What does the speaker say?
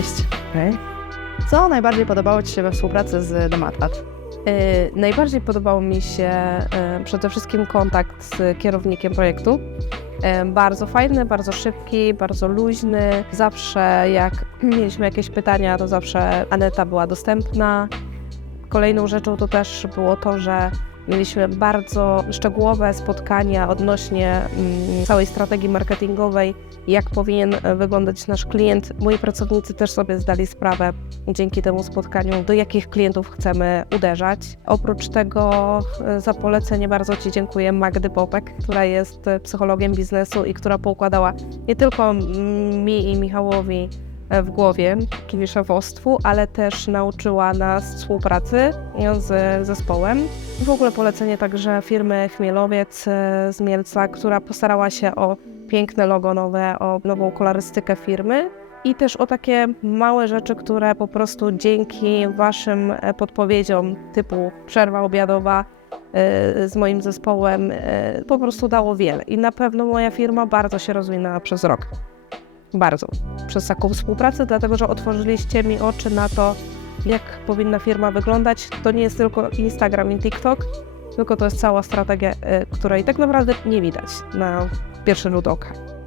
Cześć. Okej. Co najbardziej podobało Ci się we współpracy z Dematlat? Y, najbardziej podobał mi się y, przede wszystkim kontakt z kierownikiem projektu. Y, bardzo fajny, bardzo szybki, bardzo luźny. Zawsze jak mieliśmy jakieś pytania, to zawsze Aneta była dostępna. Kolejną rzeczą to też było to, że mieliśmy bardzo szczegółowe spotkania odnośnie mm, całej strategii marketingowej, jak powinien e, wyglądać nasz klient. Moi pracownicy też sobie zdali sprawę dzięki temu spotkaniu, do jakich klientów chcemy uderzać. Oprócz tego e, za polecenie bardzo Ci dziękuję Magdy Popek, która jest e, psychologiem biznesu i która poukładała nie tylko mm, mi i Michałowi w głowie kibiszewostwu, ale też nauczyła nas współpracy z zespołem. W ogóle polecenie także firmy Chmielowiec e, z Mielca, która postarała się o piękne logo nowe, o nową kolorystykę firmy i też o takie małe rzeczy, które po prostu dzięki Waszym e, podpowiedziom typu przerwa obiadowa e, z moim zespołem e, po prostu dało wiele. I na pewno moja firma bardzo się rozwinęła przez rok. Bardzo. Przez taką współpracę, dlatego że otworzyliście mi oczy na to, jak powinna firma wyglądać. To nie jest tylko Instagram i TikTok, tylko to jest cała strategia, e, której tak naprawdę nie widać na pierwszy rzut oka.